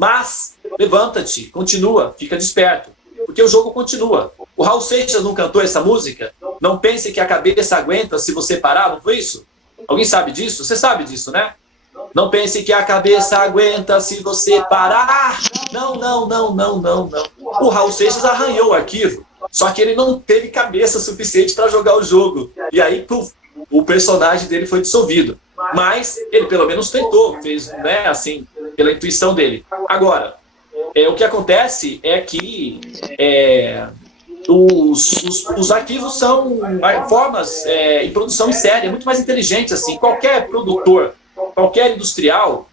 Mas, levanta-te, continua, fica desperto, porque o jogo continua. O Raul Seixas não cantou essa música? Não pense que a cabeça aguenta se você parar, não foi isso? Alguém sabe disso? Você sabe disso, né? Não pense que a cabeça aguenta se você parar. Não. O Raul Seixas arranhou o arquivo, só que ele não teve cabeça suficiente para jogar o jogo. E aí, puf, o personagem dele foi dissolvido. Mas ele pelo menos tentou, fez, assim, pela intuição dele. Agora, o que acontece é que os arquivos são formas em produção em série, é muito mais inteligente assim. Qualquer produtor, qualquer industrial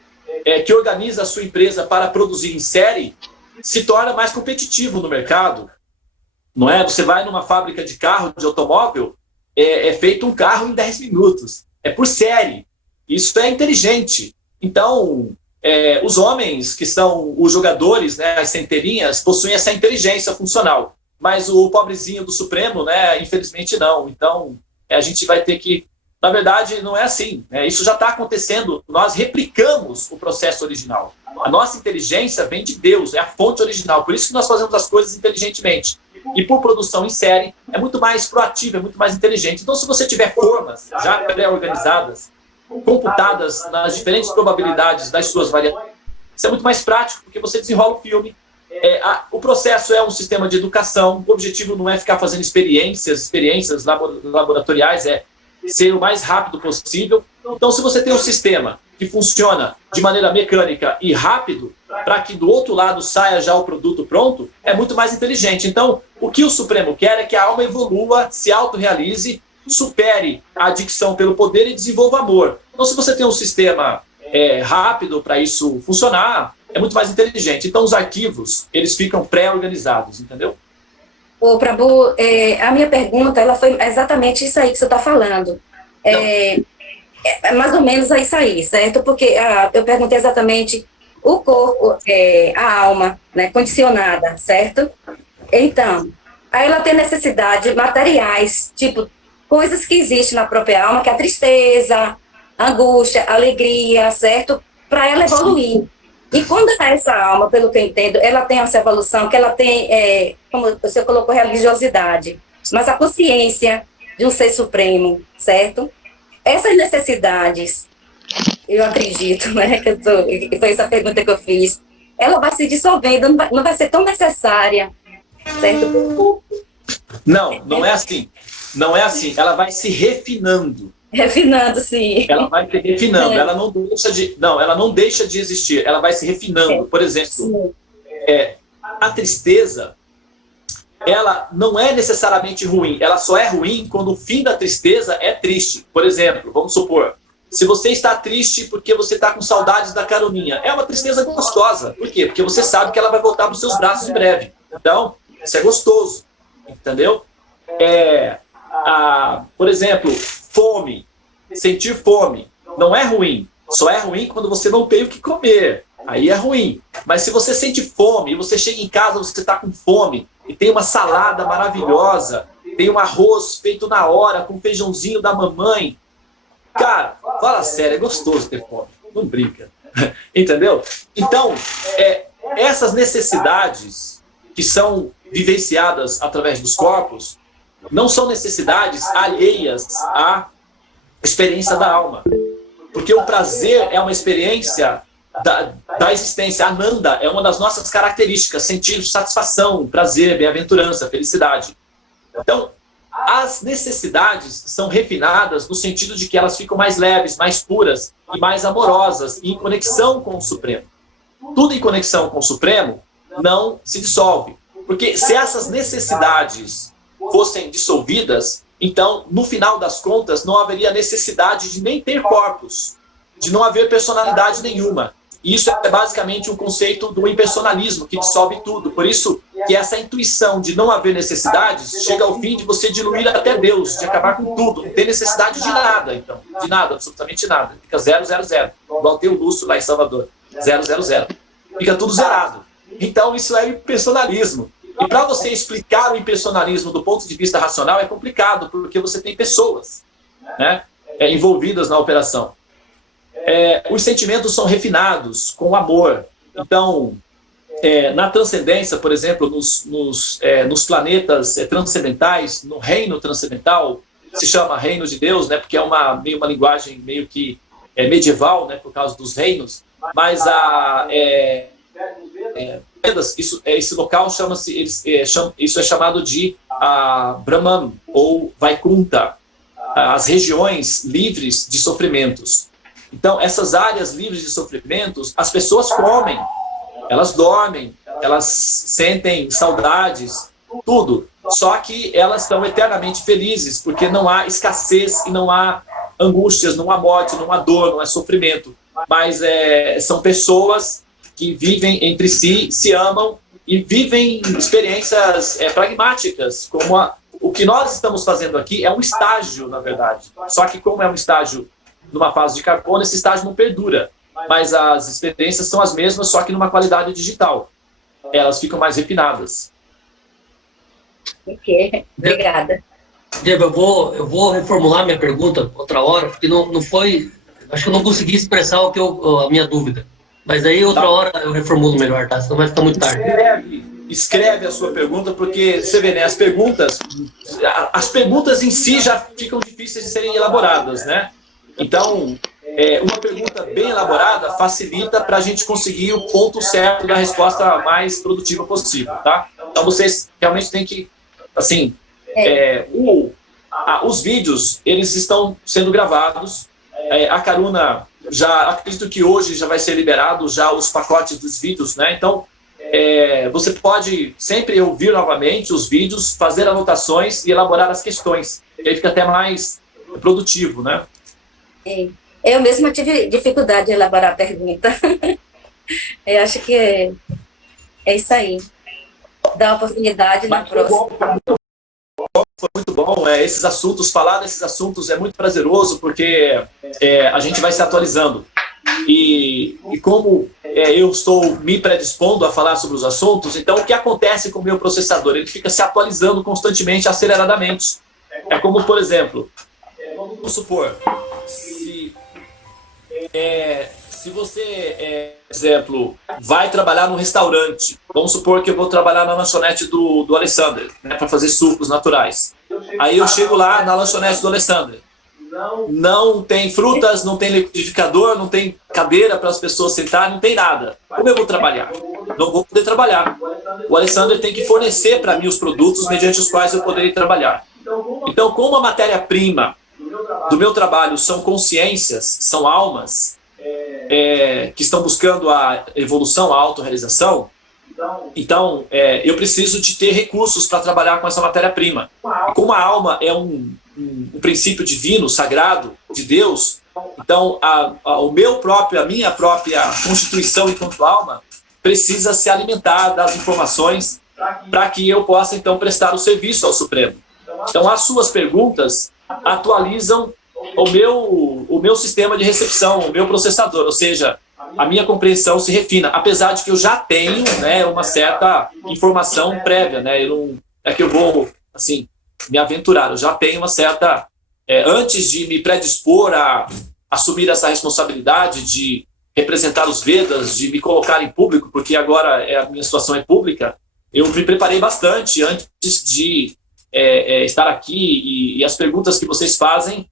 que organiza a sua empresa para produzir em série se torna mais competitivo no mercado, não é? Você vai numa fábrica de carro, de automóvel, é feito um carro em 10 minutos, é por série. Isso é inteligente. Então, os homens que são os jogadores, as centelhinhas, possuem essa inteligência funcional. Mas o pobrezinho do Supremo, infelizmente não. Então, a gente vai ter que... Na verdade, não é assim. Isso já está acontecendo. Nós replicamos o processo original. A nossa inteligência vem de Deus, é a fonte original. Por isso que nós fazemos as coisas inteligentemente. E por produção em série, é muito mais proativo, é muito mais inteligente. Então, se você tiver formas já pré-organizadas, computadas nas diferentes probabilidades das suas variáveis, isso é muito mais prático, porque você desenrola o filme. O processo é um sistema de educação. O objetivo não é ficar fazendo experiências laboratoriais, é ser o mais rápido possível. Então, se você tem um sistema que funciona de maneira mecânica e rápido, para que do outro lado saia já o produto pronto, é muito mais inteligente. Então, o que o Supremo quer é que a alma evolua, se autorrealize, supere a adicção pelo poder e desenvolva amor. Então, se você tem um sistema rápido para isso funcionar, é muito mais inteligente. Então, os arquivos, eles ficam pré-organizados, entendeu? Ô, Prabhu, a minha pergunta, ela foi exatamente isso aí que você está falando. Mais ou menos é isso aí, certo? Porque eu perguntei exatamente o corpo, a alma, condicionada, certo? Então, aí ela tem necessidade de materiais, tipo, coisas que existem na própria alma, que é a tristeza, a angústia, a alegria, certo? Para ela evoluir. E quando essa alma, pelo que eu entendo, ela tem essa evolução, que ela tem, como você colocou, religiosidade, mas a consciência de um ser supremo, certo? Essas necessidades, eu acredito, que foi essa pergunta que eu fiz, ela vai se dissolvendo, não vai ser tão necessária, certo? Não é assim. Não é assim. Ela vai se refinando. Refinando, sim. Ela vai se refinando. Ela não deixa de existir. Ela vai se refinando. Por exemplo, a tristeza, ela não é necessariamente ruim, ela só é ruim quando o fim da tristeza é triste. Por exemplo, vamos supor, se você está triste porque você está com saudades da Carolinha, é uma tristeza gostosa. Por quê? Porque você sabe que ela vai voltar para os seus braços em breve. Então, isso é gostoso, entendeu? Por exemplo, fome, sentir fome, não é ruim. Só é ruim quando você não tem o que comer. Aí é ruim. Mas se você sente fome, e você chega em casa, você está com fome, e tem uma salada maravilhosa, tem um arroz feito na hora, com feijãozinho da mamãe, cara, fala sério, é gostoso ter fome. Não brinca. Entendeu? Então, essas necessidades que são vivenciadas através dos corpos, não são necessidades alheias à experiência da alma. Porque o prazer é uma experiência da existência. Ananda é uma das nossas características, sentir satisfação, prazer, bem-aventurança, felicidade. Então, as necessidades são refinadas no sentido de que elas ficam mais leves, mais puras e mais amorosas, em conexão com o Supremo. Tudo em conexão com o Supremo não se dissolve. Porque se essas necessidades fossem dissolvidas, então, no final das contas, não haveria necessidade de nem ter corpos, de não haver personalidade nenhuma. E isso é basicamente um conceito do impersonalismo, que dissolve tudo. Por isso que essa intuição de não haver necessidades chega ao fim de você diluir até Deus, de acabar com tudo. Não tem necessidade de nada, então. De nada, absolutamente nada. Fica 000. Igual tem o Lúcio lá em Salvador. 000. Fica tudo zerado. Então, isso é impersonalismo. E para você explicar o impersonalismo do ponto de vista racional é complicado, porque você tem pessoas, né, envolvidas na operação. Os sentimentos são refinados com amor. Então, na transcendência, por exemplo, nos planetas transcendentais, no reino transcendental, se chama reino de Deus, né, porque é uma linguagem meio que medieval, né, por causa dos reinos, mas esse local isso é chamado de Brahman ou Vaikunta, as regiões livres de sofrimentos. Então, essas áreas livres de sofrimentos, as pessoas comem, elas dormem, elas sentem saudades, tudo. Só que elas estão eternamente felizes, porque não há escassez e não há angústias, não há morte, não há dor, não há sofrimento. Mas são pessoas que vivem entre si, se amam e vivem experiências pragmáticas, como o que nós estamos fazendo aqui é um estágio, na verdade. Só que como é um estágio numa fase de carbono, esse estágio não perdura. Mas as experiências são as mesmas, só que numa qualidade digital. Elas ficam mais refinadas. Ok, obrigada. Diego, eu vou reformular minha pergunta outra hora, porque não foi... Acho que eu não consegui expressar a minha dúvida. Mas aí outra hora eu reformulo melhor, tá? Senão vai ficar muito tarde. Escreve a sua pergunta, porque você vê, né? As perguntas em si já ficam difíceis de serem elaboradas, né? Então, uma pergunta bem elaborada facilita para a gente conseguir o ponto certo da resposta mais produtiva possível, tá? Então, vocês realmente têm que, assim, os vídeos, eles estão sendo gravados. A Karuna, acredito que hoje já vai ser liberado já os pacotes dos vídeos, né? Então, você pode sempre ouvir novamente os vídeos, fazer anotações e elaborar as questões. E aí fica até mais produtivo, né? Eu mesma tive dificuldade de elaborar a pergunta. Eu acho que é isso aí. Dá uma oportunidade na próxima. Foi muito bom. Falar desses assuntos é muito prazeroso, porque a gente vai se atualizando. E como eu estou me predispondo a falar sobre os assuntos, então o que acontece com o meu processador? Ele fica se atualizando constantemente, aceleradamente. É como, por exemplo, vamos supor, se você, por exemplo, vai trabalhar num restaurante, vamos supor que eu vou trabalhar na lanchonete do Alessandro, né, para fazer sucos naturais. Aí eu chego lá na lanchonete do Alessandro. Não tem frutas, não tem liquidificador, não tem cadeira para as pessoas sentarem, não tem nada. Como eu vou trabalhar? Não vou poder trabalhar. O Alessandro tem que fornecer para mim os produtos mediante os quais eu poderei trabalhar. Então, como a matéria-prima do meu trabalho são consciências, são almas que estão buscando a evolução, a autorrealização, Então, eu preciso de ter recursos para trabalhar com essa matéria-prima. Como a alma é um princípio divino, sagrado, de Deus, então a minha própria constituição enquanto alma precisa se alimentar das informações para que eu possa, então, prestar o serviço ao Supremo. Então, as suas perguntas atualizam o meu sistema de recepção, o meu processador, ou seja, a minha compreensão se refina, apesar de que eu já tenho, né, uma certa informação prévia, né, é que eu vou, assim, me aventurar, eu já tenho uma certa, antes de me predispor a assumir essa responsabilidade de representar os Vedas, de me colocar em público, porque agora a minha situação é pública, eu me preparei bastante antes de estar aqui, e as perguntas que vocês fazem,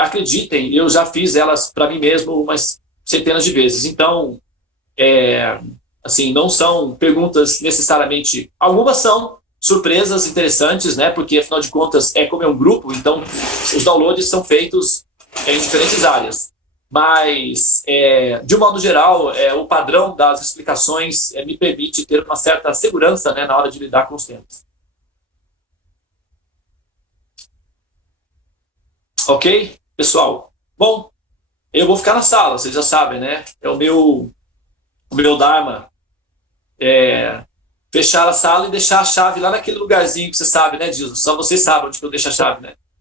acreditem, eu já fiz elas para mim mesmo umas centenas de vezes. Então, assim, não são perguntas necessariamente... Algumas são surpresas interessantes, né? Porque, afinal de contas, como é um grupo, então os downloads são feitos em diferentes áreas. Mas, de um modo geral, o padrão das explicações me permite ter uma certa segurança, né, na hora de lidar com os temas. Ok, pessoal? Bom, eu vou ficar na sala, vocês já sabem, né? É o meu dharma. Fechar a sala e deixar a chave lá naquele lugarzinho que você sabe, né, Dilson? Só vocês sabem onde que eu deixo a chave, né?